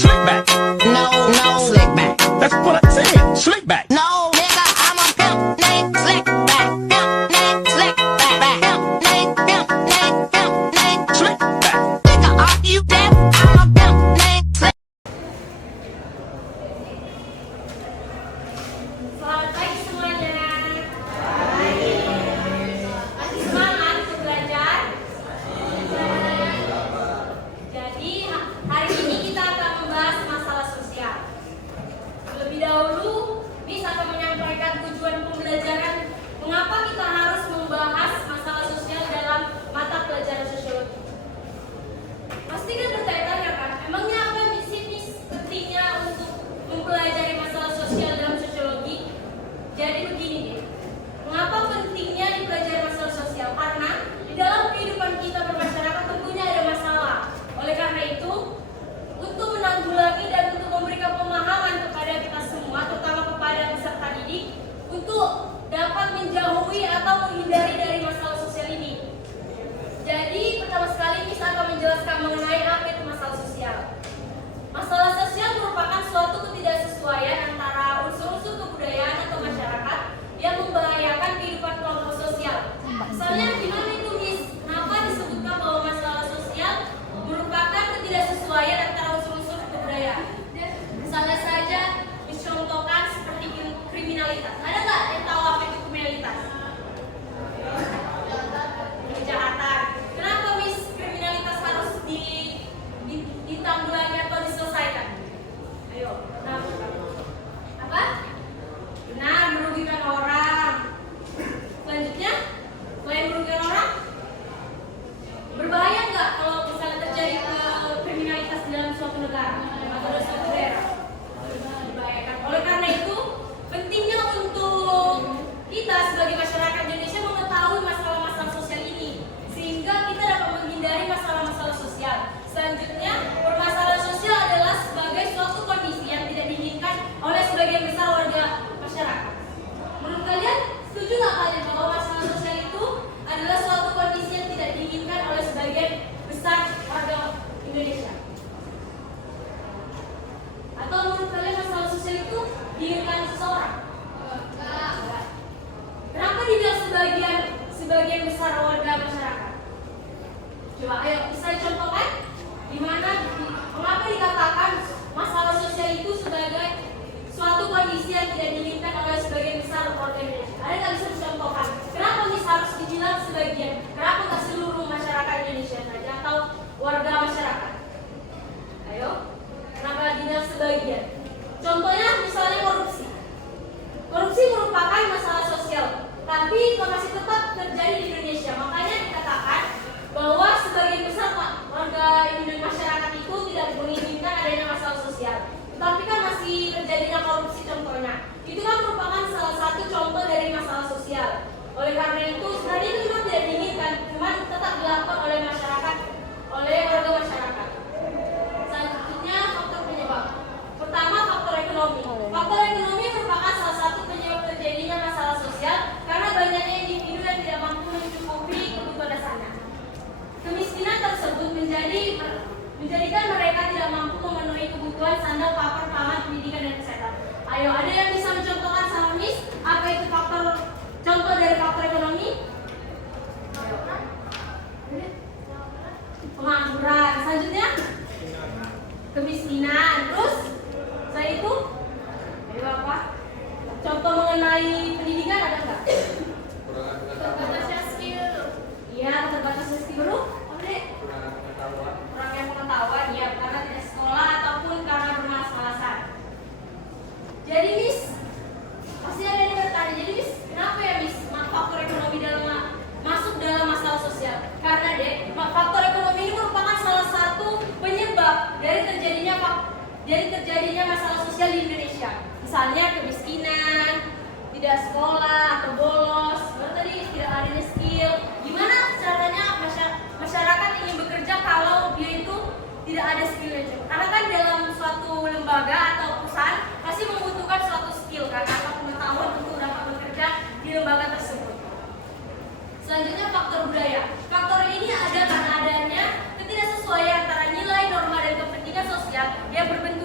Slick back. No, slick back. That's what I said. Slick back. No, nigga, I'm a pimp named Slick back. Pimp named Slick back. Pimp named Slick back. Nigga, are you deaf? I'm a pimp named Slick. Selamat pagi semuanya. Masih semangat untuk belajar? Jadi hari ini kita akan membahas masalah sosial. Terlebih dahulu, Miss akan menyampaikan tujuan pembelajaran mengapa kita harus membahas masalah sosial dalam mata pelajaran sosiologi. Pasti kan bertanya-tanya kan, emangnya apa sih Miss pentingnya untuk mempelajari masalah sosial dalam sosiologi? Jadi begini deh, mengapa pentingnya dipelajari masalah sosial? Karena di dalam kehidupan kita bermasyarakat tentunya ada masalah. Oleh karena itu, untuk menanggulangi dan untuk memberikan pemahaman kepada kita semua, terutama kepada peserta didik, untuk dapat menjauhi atau menghindari dari masalah sosial ini. Jadi pertama sekali kita akan menjelaskan mengenai apa itu masalah sosial. Masalah sosial merupakan suatu ketidaksesuaian antara unsur-unsur kebudayaan atau masyarakat yang membahayakan kehidupan kelompok sosial. Misalnya gimana itu Miss? Kenapa disebutkan bahwa masalah sosial merupakan ketidaksesuaian antara unsur-unsur kebudayaan? Misalnya saja Miss contohkan seperti kriminalitas. Ada nggak yang tahu apa itu kriminalitas? Kejahatan. Kenapa Miss kriminalitas harus ditanggulangi atau diselesaikan? Ayo, kenapa? Apa? Benar, merugikan orang. Selanjutnya, selain merugikan orang, berbahaya nggak kalau misalnya terjadi kriminalitas di dalam suatu negara atau di suatu daerah? Membahayakan. Oleh karena itu, pentingnya untuk kita sebagai masyarakat Indonesia mengetahui masalah-masalah sosial ini, sehingga kita dapat menghindari masalah-masalah sosial. Selanjutnya, permasalahan sosial adalah sebagai suatu kondisi yang tidak diinginkan oleh sebagian besar warga masyarakat. Menurut kalian, setuju nggak kalian bahwa masalah sosial itu adalah suatu kondisi yang tidak diinginkan oleh sebagian besar warga Indonesia? Atau menurut kalian masalah sosial itu diinginkan seseorang? Enggak. Kenapa dibilang sebagian besar warga masyarakat? Coba ayo bisa contohkan mengapa dikatakan masalah sosial itu sebagai suatu kondisi yang tidak diinginkan oleh sebagian besar warga Indonesia? Ada nggak bisa dicontohkan? Kenapa harus dibilang sebagian? Kenapa nggak seluruh masyarakat Indonesia saja atau warga masyarakat? Ayo, kenapa dibilang sebagian? Contohnya misalnya korupsi. Korupsi merupakan masalah sosial, tapi masih tetap terjadi di Indonesia. Makanya dikatakan bahwa sebagian besar warga Indonesia masyarakat itu tidak menginginkan adanya masalah sosial. Tetapi kan masih terjadinya korupsi contohnya. Itu kan merupakan salah satu contoh dari masalah sosial. Oleh karena itu sebenarnya itu memang tidak diinginkan, cuma tetap dilakukan oleh masyarakat, oleh warga masyarakat. Selanjutnya faktor penyebab. Pertama faktor ekonomi. Faktor ekonomi merupakan salah satu penyebab terjadinya masalah sosial karena banyaknya individu yang tidak mampu mencukupi kebutuhan dasarnya. Kemiskinan tersebut menjadikan mereka tidak mampu memenuhi kebutuhan sandang, papan, pangan, pendidikan, dan kesehatan. Ayo, ada yang bisa mencontohkan sama Miss apa itu contoh dari faktor ekonomi? Pengangguran. Selanjutnya kemiskinan. Terus saya itu ayo apa? Contoh mengenai pendidikan ada nggak? Terbatasnya skill. Iya, terbatasnya skill bro. Kurangnya pengetahuan ya, karena tidak sekolah ataupun karena bermalas-malasan. Jadi Miss, pasti ada yang bertanya, jadi Miss, kenapa ya Miss faktor ekonomi masuk dalam masalah sosial? Karena faktor ekonomi ini merupakan salah satu penyebab dari terjadinya masalah sosial di Indonesia. Misalnya kemiskinan, tidak sekolah atau bolos, tadi tidak adanya skill. Gimana caranya masyarakat ingin bekerja kalau dia itu tidak ada skillnya? Karena kan dalam suatu lembaga atau perusahaan pasti membutuhkan suatu skill kan, atau pengetahuan untuk dapat bekerja di lembaga tersebut. Selanjutnya faktor budaya. Faktor ini ada karena adanya ketidaksesuaian antara nilai, norma, dan kepentingan sosial yang berbentuk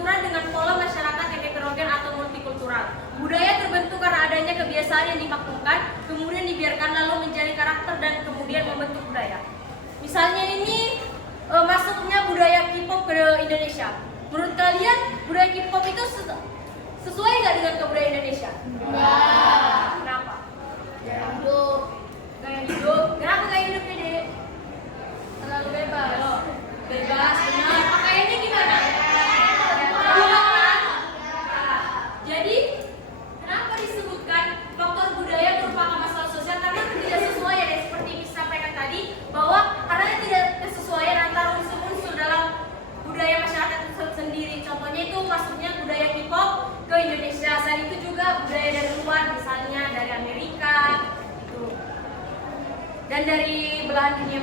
kebiasaan yang dimaklumkan, kemudian dibiarkan lalu menjadi karakter dan kemudian membentuk budaya. Misalnya ini masuknya budaya K-pop ke Indonesia. Menurut kalian budaya K-pop itu sesuai nggak dengan kebudayaan Indonesia? Enggak. Kenapa? Hidup. Gaya hidup. Kenapa gaya hidupnya Dek? Terlalu bebas. Bebas, benar. Pakaiannya gimana? Bukan kan? Nah, jadi kenapa disebutkan faktor budaya merupakan masalah sosial? Karena tidak sesuai ya, seperti disampaikan tadi, bahwa karena tidak kesesuaian antara unsur-unsur dalam budaya masyarakat itu sendiri. Contohnya itu masuknya budaya K-pop ke Indonesia. Selain itu juga budaya dari luar, misalnya dari Amerika, gitu. Dan dari belahan dunia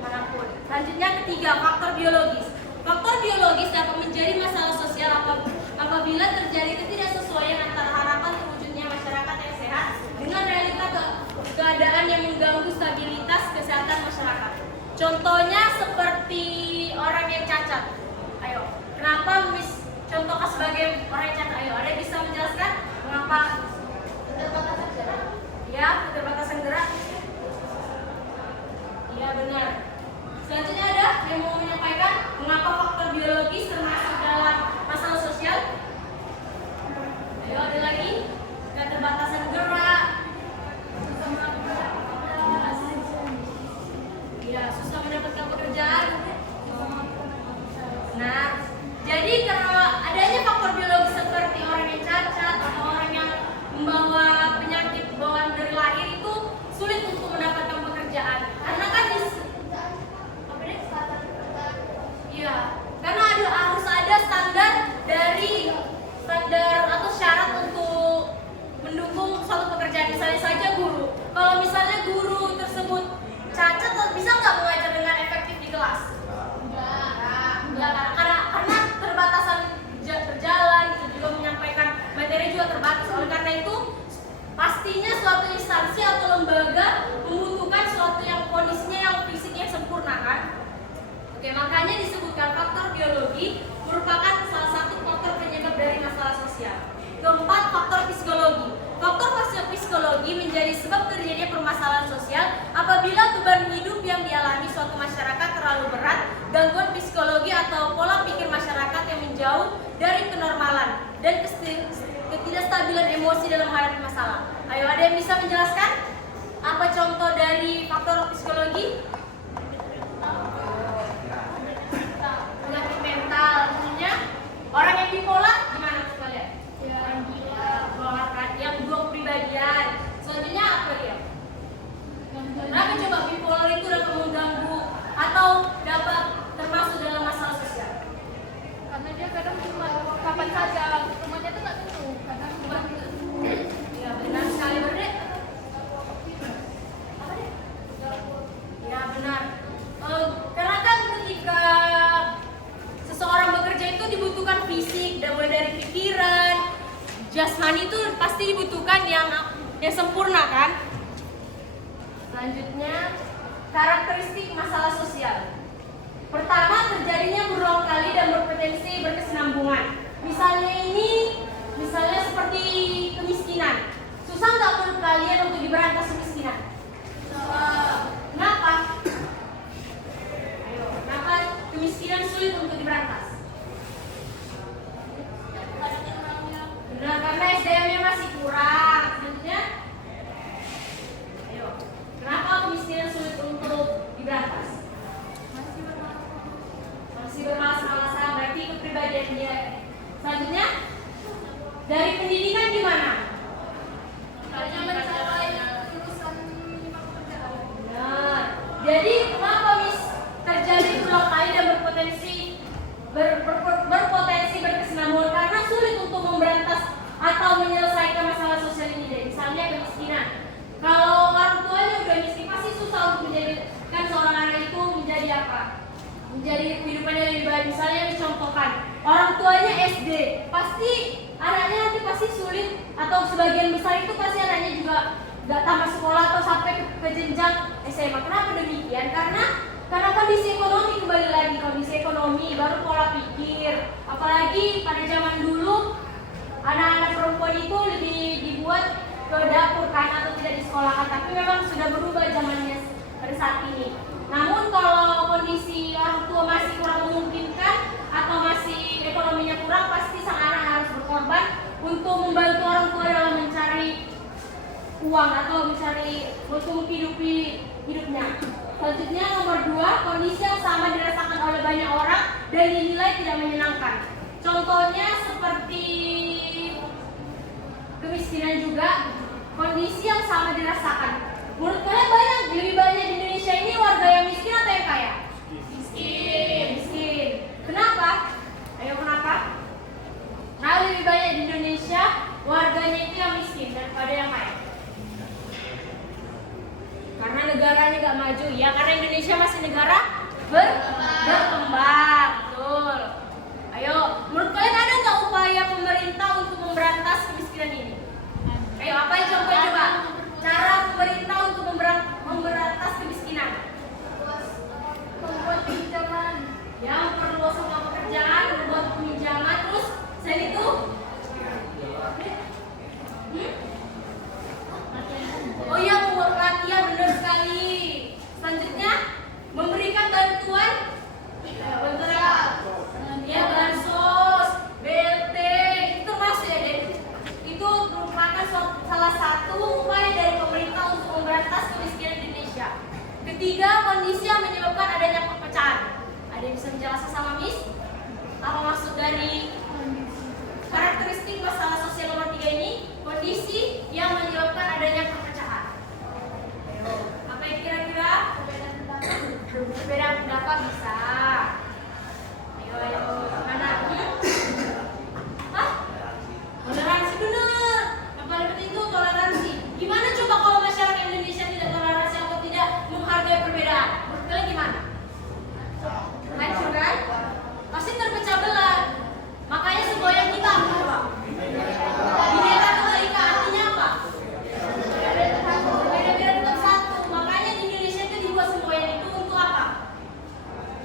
manapun. Selanjutnya ketiga, faktor biologis. Faktor biologis dapat menjadi masalah sosial apabila terjadi ketidaksesuaian antara harapan terwujudnya masyarakat yang sehat dengan realita keadaan yang mengganggu stabilitas kesehatan masyarakat. Contohnya seperti orang yang cacat. Ayo, kenapa contoh sebagai orang yang cacat? Ayo, ada yang bisa menjelaskan mengapa keterbatasan gerak? Ya, keterbatasan gerak. Iya benar. Selanjutnya ada yang mau menyampaikan mengapa faktor biologis termasuk dalam masalah sosial? Ayo, ada lagi? Keterbatasan gerak. Ya, susah mendapatkan pekerjaan. Nah, jadi karena adanya faktor biologis seperti orang yang cacat atau orang yang membawa penyakit bawaan dari lahir itu sulit untuk mendapatkan pekerjaan. Karena kan karena harus ada standar atau syarat untuk mendukung suatu pekerjaan. Misalnya saja guru. Kalau misalnya guru tersebut cacat, bisa nggak mengajar dengan efektif di kelas? Enggak. Karena terbatasan berjalan, gitu, juga menyampaikan materi juga terbatas. Oleh karena itu, pastinya suatu instansi atau lembaga membutuhkan suatu yang kondisinya yang fisiknya sempurna kan? Oke, makanya disebutkan faktor biologi merupakan salah satu faktor penyebab dari masalah sosial. Keempat, faktor psikologi. Faktor psikologi menjadi sebab terjadinya permasalahan sosial apabila beban hidup yang dialami suatu masyarakat terlalu berat, gangguan psikologi atau pola pikir masyarakat yang menjauh dari kenormalan, dan ketidakstabilan emosi dalam menghadapi masalah. Ayo, ada yang bisa menjelaskan apa contoh dari faktor psikologi? Penyakit mental, maksudnya orang yang bipolar gimana kalian? Yang gila, yang dua kepribadian. Selanjutnya apa dia? Kenapa coba bipolar itu dapat mengganggu atau dapat termasuk dalam masalah sosial? Karena dia kadang cuma kapan saja, rumahnya tuh nggak tentu, kadang cuma Ya benar sekali, Berdek. Apa deh? Ya benar. Karena kan ketika seseorang bekerja itu dibutuhkan fisik, dan mulai dari pikiran, jasmani itu pasti dibutuhkan yang sempurna kan? Selanjutnya, karakteristik masalah sosial. Pertama, terjadinya berulang kali dan berpotensi berkesinambungan. Misalnya seperti kemiskinan. Susah nggak menurut kalian untuk diberantas kemiskinan? Kenapa? Ayo, kenapa kemiskinan sulit untuk diberantas? Benar, karena SDM-nya masih kurang. Selanjutnya, ayo, kenapa kemiskinan sulit untuk diberantas? Masih bermalas-malasan, berarti kepribadian dia. Selanjutnya, dari pendidikan gimana? hanya mencapai lulusan 50 pekerjaan. Benar. Jadi kenapa terjadi berulang kali dan berpotensi berkesinambungan? Karena sulit untuk memberantas atau menyelesaikan masalah sosial ini. Deh. Misalnya kemiskinan. Kalau orang tuanya udah miskin, pasti susah untuk menjadikan seorang anak itu menjadi apa? Menjadi kehidupannya lebih baik. Misalnya dicontohkan, orang tuanya SD, pasti anaknya nanti pasti sulit, atau sebagian besar itu pasti anaknya juga gak tamat sekolah atau sampai ke jenjang SMA. Kenapa demikian? Karena kondisi ekonomi, kembali lagi kondisi ekonomi, baru pola pikir. Apalagi pada zaman dulu anak-anak perempuan itu lebih dibuat ke dapur kan atau tidak disekolahkan, tapi memang sudah berubah zamannya pada saat ini. Namun kalau kondisi orang tua masih kurang memungkinkan atau masih ekonominya kurang, pasti sang anak harus berkorban untuk membantu orang tua dalam mencari uang atau mencari untuk menghidupi hidupnya. Selanjutnya nomor 2, kondisi yang sama dirasakan oleh banyak orang dan dinilai tidak menyenangkan. Contohnya seperti kemiskinan juga, kondisi yang sama dirasakan. Menurut kalian lebih banyak di Indonesia ini warga yang miskin atau yang kaya? Miskin. Kenapa? Ayo kenapa? Nah, lebih banyak di Indonesia warganya itu yang miskin daripada yang kaya. Karena negaranya gak maju, ya karena Indonesia masih negara berkembang, betul. Ayo, menurut kalian ada nggak upaya pemerintah untuk memberantas kemiskinan ini? Ayo, apa yang coba? Cara pemerintah untuk memberantas kemiskinan? Membuat pinjaman. Ya, memperluas lapangan pekerjaan, membuat pinjaman, terus selain itu? Oh iya, membuat pelatihan, benar sekali. Selanjutnya, memberikan bantuan apa? Ya, bansos, BLT, itu termasuk ya, Den? Itu merupakan salah satu upaya dari pemerintah untuk memberantas kemiskinan di Indonesia. Ketiga, kondisi yang menyebabkan adanya perpecahan. Ada yang bisa menjelaskan sama Miss? Apa maksud dari karakteristik masalah sosial nomor 3 ini? Kondisi yang menyebabkan adanya perpecahan. Ayo, apa yang kira-kira? Berbeda pendapat bisa. Ayo, mana? Hah? Toleransi bener. Yang paling penting itu toleransi. Gimana coba kalau masyarakat Indonesia tidak toleransi atau tidak menghargai perbedaan? Menurut kalian gimana? Hancur kan? Pasti terpecah belah. Makanya semboyan kita apa coba? Bineka Tunggal Ika artinya apa? Berbeda-beda tetap satu. Makanya di Indonesia itu dibuat semboyan itu untuk apa?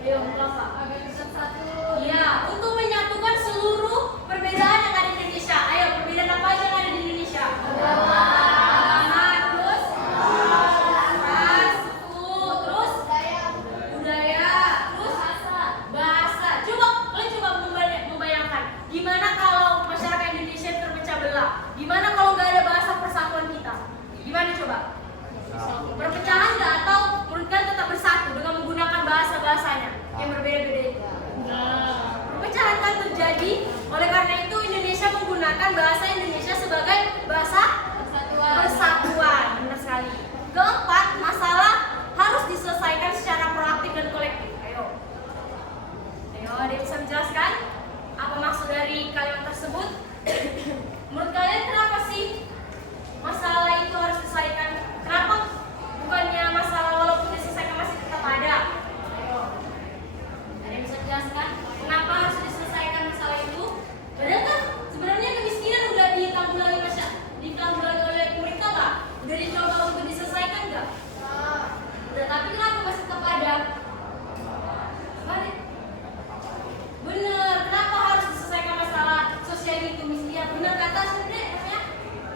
Ayo, untuk apa? Agar tetap satu. Iya, untuk menyatukan seluruh perbedaan yang ada di Indonesia. Ayo, perbedaan apa aja yang ada di Indonesia? Agama, terus ras, suku, terus budaya, terus bahasa. Coba membayangkan, gimana kalau masyarakat Indonesia terpecah belah? Gimana kalau nggak ada bahasa persatuan kita? Gimana coba? Perpecahan nggak atau menurut kalian tetap bersatu dengan menggunakan bahasa-bahasanya yang berbeda-beda itu? Perpecahan kan terjadi, oleh karena itu Indonesia menggunakan bahasa Indonesia sebagai bahasa persatuan. Benar sekali. Keempat, masalah harus diselesaikan secara proaktif dan kolektif. Ayo, ada yang bisa menjelaskan apa maksud dari kalimat tersebut? Menurut kalian kenapa sih masalah itu harus diselesaikan? Kenapa bukannya masalah walaupun diselesaikan masih tetap ada? Ayo, ada yang bisa jelaskan kenapa harus diselesaikan masalah itu? Padahal kan sebenarnya kemiskinan udah ditanggulangi oleh pemerintah nggak? Udah dicoba untuk diselesaikan nggak? Udah, tapi kenapa masih tetap ada? Balik. Bener, kenapa harus diselesaikan masalah sosial itu? Ya bener kata sebenarnya namanya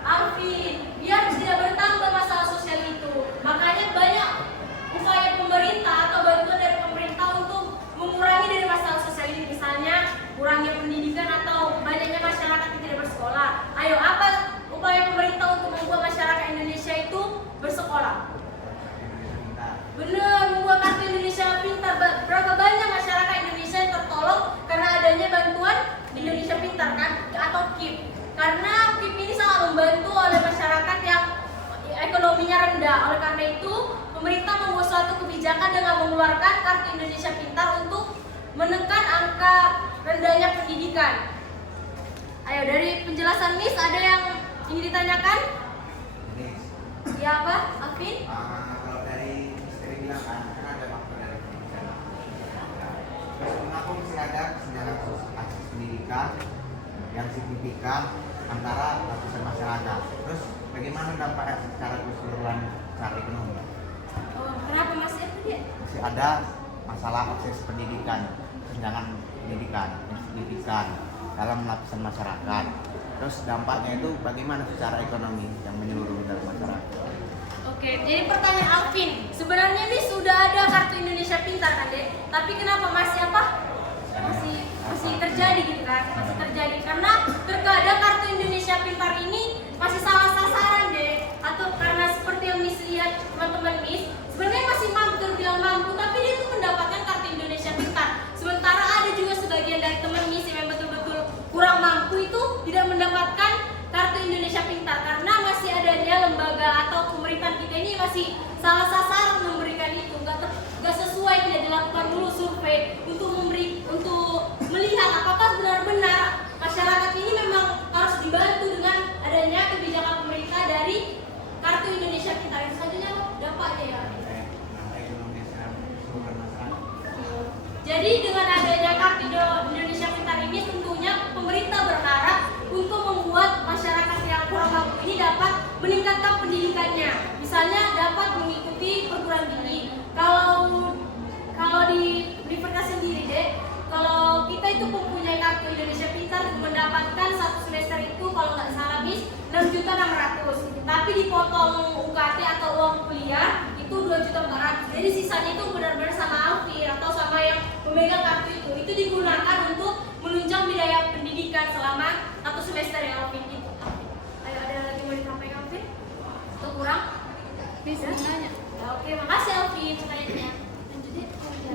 Alvin, biar tidak bertambah masalah sosial itu. Makanya banyak upaya pemerintah atau bantuan dari pemerintah untuk mengurangi dari masalah sosial ini. Misalnya kurangnya pendidikan atau banyaknya masyarakat yang tidak bersekolah. Ayo, apa upaya pemerintah untuk membuat masyarakat Indonesia itu bersekolah? Bener, membuat kartu Indonesia Pintar. Berapa banyak masyarakat Indonesia yang tertolong karena adanya bantuan Indonesia Pintar kan, atau KIP. Karena KIP ini sangat membantu oleh masyarakat yang ekonominya rendah. Oleh karena itu, pemerintah membuat suatu kebijakan dengan mengeluarkan kartu Indonesia Pintar untuk menekan angka rendahnya pendidikan. Ayo, dari penjelasan Miss ada yang ingin ditanyakan? Ya apa, Alvin? Kalau dari misteri bilang kan ada faktor dari pendidikan. Terus kenapa masih ada kesenjangan akses pendidikan yang signifikan antara lapisan masyarakat? Terus bagaimana dampaknya secara keseluruhan secara ekonomi? Oh, kenapa masih ada dia? Masih ada masalah akses pendidikan, kesenjangan pendidikan yang signifikan dalam lapisan masyarakat. Terus dampaknya itu bagaimana secara ekonomi yang menyeluruh dalam masyarakat? Oke, jadi pertanyaan Alvin, sebenarnya nih sudah ada kartu Indonesia Pintar kan dek, tapi kenapa masih apa? Masih terjadi gitu kan? Masih terjadi karena terkadang kartu Indonesia Pintar ini masih salah sasaran dek, atau karena seperti yang Miss lihat teman-teman Miss, sebenarnya masih mampu terbilang mampu, tapi dia tuh mendapatkan kartu Indonesia Pintar. Sementara ada juga sebagian dari teman Miss yang betul-betul kurang mampu itu tidak mendapatkan kartu Indonesia Pintar karena masih adanya lembaga atau pemerintahan kita ini masih salah sasaran memberikan itu, nggak sesuai, tidak dilakukan dulu survei untuk melihat apakah benar-benar masyarakat ini memang harus dibantu dengan adanya kebijakan pemerintah dari kartu Indonesia Pintar. Itu saja dampaknya ya. Jadi dengan adanya kartu Indonesia Pintar ini tentunya pemerintah berharap untuk membuat masyarakat yang kurang mampu ini dapat meningkatkan pendidikannya. Misalnya dapat mengikuti perguruan tinggi. Kalau di universitas sendiri deh, kalau kita itu mempunyai kartu Indonesia Pintar mendapatkan satu semester itu kalau nggak salah Miss 6.600.000. Tapi dipotong UKT atau uang kuliah itu 2.400.000. Jadi sisanya itu benar-benar sama Alfir atau sama yang memegang kartu itu digunakan untuk menunjang biaya pendidikan selama satu semester ya Alvin gitu. Ayo ada lagi mau disampaikan Alvin? Atau kurang? Bisa nanya. Ya, oke, makasih Alvin pertanyaannya.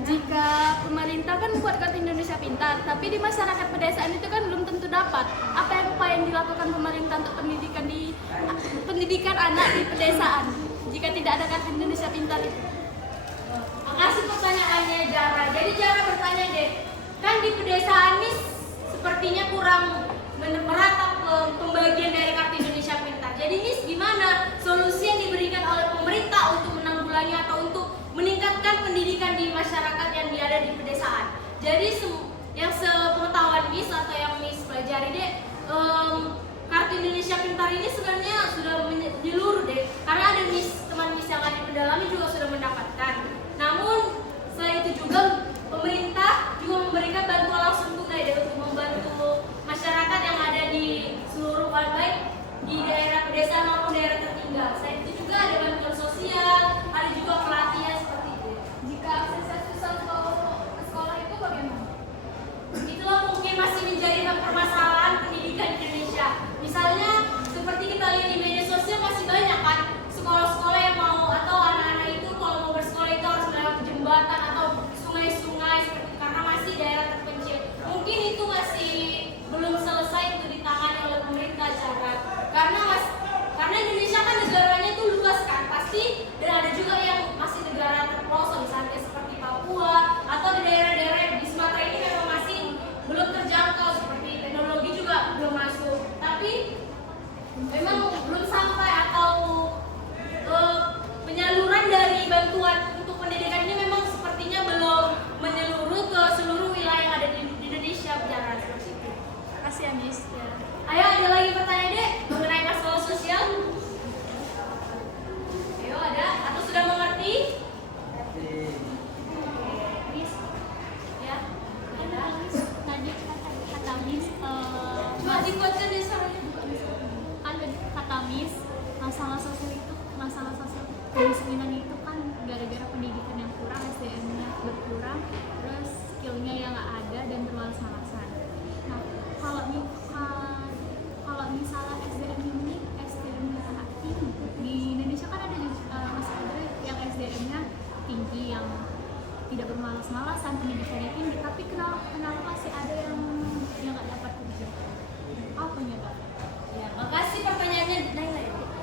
Jika pemerintah kan buat kartu Indonesia Pintar, tapi di masyarakat pedesaan itu kan belum tentu dapat. Apa yang upaya yang dilakukan pemerintah untuk pendidikan anak di pedesaan jika tidak ada kartu Indonesia Pintar itu? Makasih pertanyaannya Jara. Jadi Jara bertanya deh, kan di pedesaan Miss sepertinya kurang merata pembagian dari kartu Indonesia Pintar. Jadi Miss gimana solusi yang diberikan oleh pemerintah untuk menanggulangi atau untuk meningkatkan pendidikan di masyarakat yang ada di pedesaan? Jadi yang sepengetahuan Miss atau yang Miss pelajari deh, kartu Indonesia Pintar ini sebenarnya sudah menyeluruh deh, karena ada teman Miss yang ada di pedalami juga sudah mendapatkan. Namun selain itu juga pemerintah juga memberikan bantuan langsung tunai deh untuk membantu masyarakat yang ada di seluruh baik di daerah pedesaan maupun daerah tertinggal. Selain itu juga ada bantuan sosial, ada juga pelatihan seperti itu. Jika aksesnya susah ke sekolah itu bagaimana? Itulah mungkin masih menjadi permasalahan pendidikan di Indonesia. Misalnya seperti kita lihat di media sosial masih banyak kan sekolah-sekolah yang mau atau anak-anak itu kalau mau bersekolah itu harus melewati jembatan atau sungai-sungai seperti itu, karena masih daerah terpencil. Mungkin itu masih belum selesai untuk ditangani oleh pemerintah cara. Karena Indonesia kan negaranya itu luas kan, pasti dan ada juga yang masih negara terpelosok misalnya seperti Papua atau di daerah-daerah di Sumatera ini memang masih belum terjangkau, seperti teknologi juga belum masuk. Tapi memang belum sampai atau penyaluran dari bantuan untuk pendidikan ini memang sepertinya belum menyeluruh ke seluruh wilayah yang ada di Indonesia bicara seperti itu. Kasih ya Miss. Ya. Ayo ada lagi pertanyaan deh mengenai masalah sosial? Ayo ada atau sudah mengerti? Miss, ya ada. Tadi kata Miss, Coba dibuatkan deh suaranya. kan kata Miss, masalah sosial kemiskinan itu kan gara-gara pendidikan yang kurang, SDM-nya berkurang, terus skill-nya yang nggak ada dan bermalas-malasan. Nah, kalau misalnya SDM-nya tinggi di Indonesia kan ada masih ada yang SDM-nya tinggi yang tidak bermalas-malasan, pendidikannya tinggi, tapi kenapa masih ada yang nggak dapat kerja? Apa penyebab? Ya, makasih pertanyaannya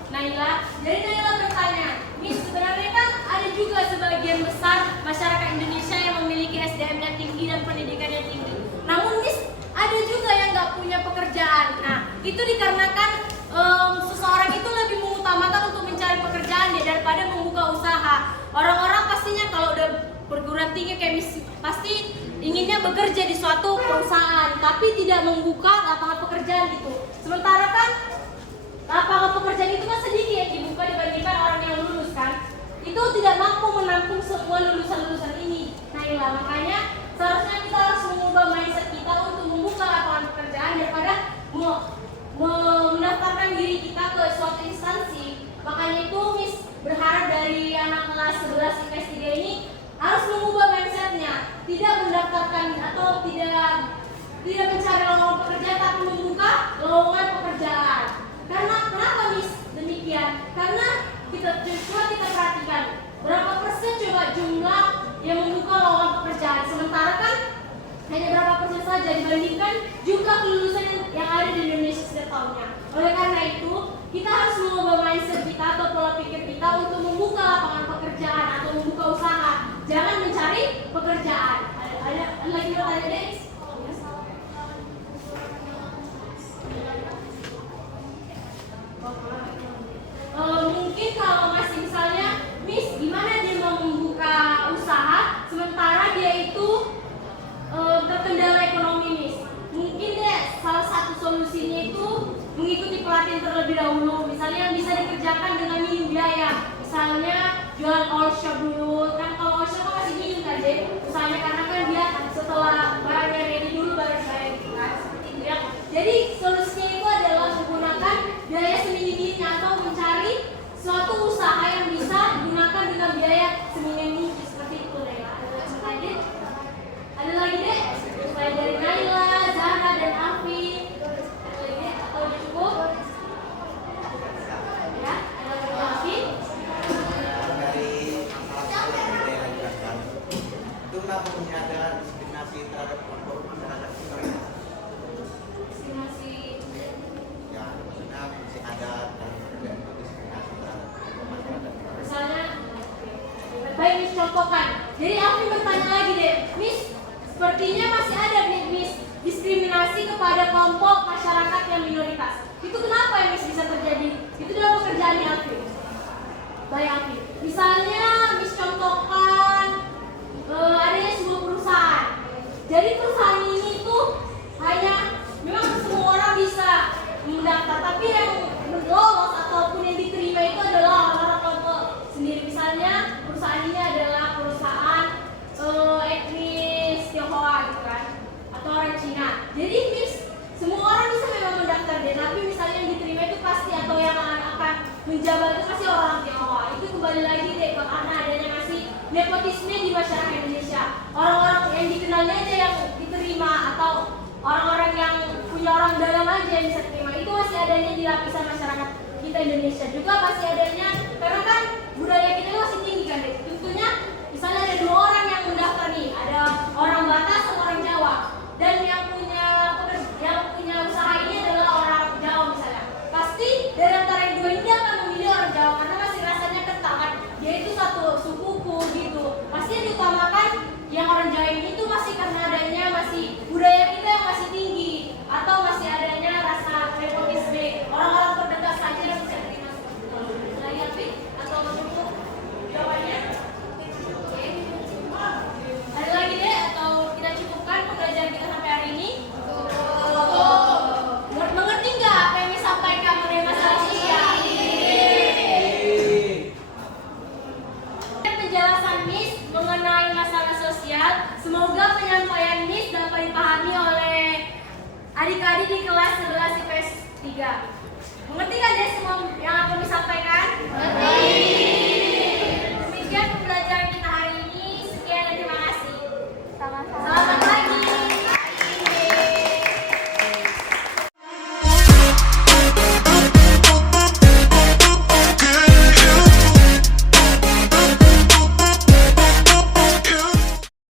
Naila. Jadi Naila bertanya, Miss sebenarnya kan ada juga sebagian besar masyarakat Indonesia yang memiliki SDM-nya tinggi dan pendidikannya tinggi. Namun Miss ada juga yang nggak punya pekerjaan. Nah itu dikarenakan seseorang itu lebih mengutamakan untuk mencari pekerjaan daripada membuka usaha. Orang-orang pastinya kalau udah perguruan tinggi kayak Miss pasti inginnya bekerja di suatu perusahaan, tapi tidak membuka lapangan pekerjaan gitu. Sementara kan lapangan pekerjaan itu kan sedikit yang dibuka dibandingkan orang yang lulus kan. Itu tidak mampu menampung semua lulusan-lulusan ini. Naila, makanya seharusnya kita harus mengubah mindset kita untuk membuka lapangan pekerjaan daripada tidak mencari lowongan pekerjaan tapi membuka lowongan pekerjaan. Karena kenapa Miss demikian? Karena kita perhatikan berapa persen coba jumlah yang membuka lowongan pekerjaan, sementara kan hanya berapa persen saja dibandingkan jumlah kelulusan yang ada di Indonesia setiap tahunnya. Oleh karena itu, kita harus mengubah mindset kita atau pola pikir kita untuk membuka lapangan pekerjaan atau membuka usaha. Jangan mencari pekerjaan. Ada lagi pertanyaan, Dex? Mungkin kalau masih misalnya, Miss, gimana dia mau membuka usaha sementara dia itu terkendala ekonomi, Miss? Mungkin deh salah satu solusinya itu mengikuti pelatihan terlebih dahulu. Misalnya yang bisa dikerjakan dengan minim biaya. Misalnya jualan all shop dulu. Kan kalau all shop kan masih minim kan, deh. Misalnya karena kan dia setelah barangnya ready dulu baru bayar gitu kan. Seperti itu ya. Jadi solusinya itu adalah menggunakan biaya seminim-minimnya atau mencari suatu usaha yang bisa digunakan dengan biaya seminim mungkin. Seperti itu deh. Ada lagi deh. Selain dari Naila, Zahra, dan Afi. Ada lagi deh? Atau udah cukup? Ya, ada lagi Afi. Dari masalah yang yang dilakukan, itu kenapa punya ada diskriminasi terhadap kelompok masyarakat mereka? Diskriminasi. Ya, maksudnya masih ada dalam pekerjaan itu diskriminasi terhadap kelompok masyarakat. Misalnya, baik Miss contohkan. Jadi Afi bertanya lagi deh, Miss, sepertinya masih ada nih Miss diskriminasi kepada kelompok masyarakat yang minoritas. Itu kenapa ya Miss bisa terjadi? Itu dalam pekerjaannya Afi. Baik Afi. Misalnya Miss contohkan adanya sebuah perusahaan. Jadi perusahaan ini tuh hanya memang semua orang bisa mendaftar, tapi yang lolos ataupun yang diterima itu adalah orang-orang kelompok sendiri. Misalnya perusahaan ini adalah perusahaan etnis Tionghoa gitu kan, atau orang Cina. Jadi Miss, semua orang bisa memang mendaftar deh, tapi misalnya yang diterima itu pasti atau yang akan menjabat itu pasti orang Tionghoa. Itu kembali lagi deh karena adanya masih nepotisme di masyarakat Indonesia. Orang-orang yang dikenalnya aja yang diterima atau orang-orang yang punya orang dalam aja yang bisa terima. Itu masih adanya di lapisan masyarakat kita Indonesia. Juga pasti adanya karena kan budaya kita itu masih tinggi kan deh. Tentunya misalnya ada dua orang yang mendaftar nih, ada orang Batak sama orang Jawa, dan yang punya usaha ini adalah orang Jawa misalnya. Pasti dari antara yang dua ini akan memilih orang Jawa karena masih rasanya kental kan, dia itu satu sukuku gitu. Pasti yang diutamakan yang orang Jawa ini itu masih karena adanya masih budaya kita yang masih tinggi atau masih adanya rasa nepotisme, orang-orang terdekat saja yang bisa terima seperti itu. Lagi Afi atau cukup jawabannya? Ada lagi deh atau kita cukupkan pembelajaran kita sampai hari ini? Mengerti nggak apa yang disampaikan mengenai masalah sosial? Penjelasan Miss mengenai masalah sosial, semoga penyampaian Miss dapat dipahami oleh adik-adik di kelas 11 IPS 3. Mengerti kan deh semua yang aku sampaikan? Mengerti.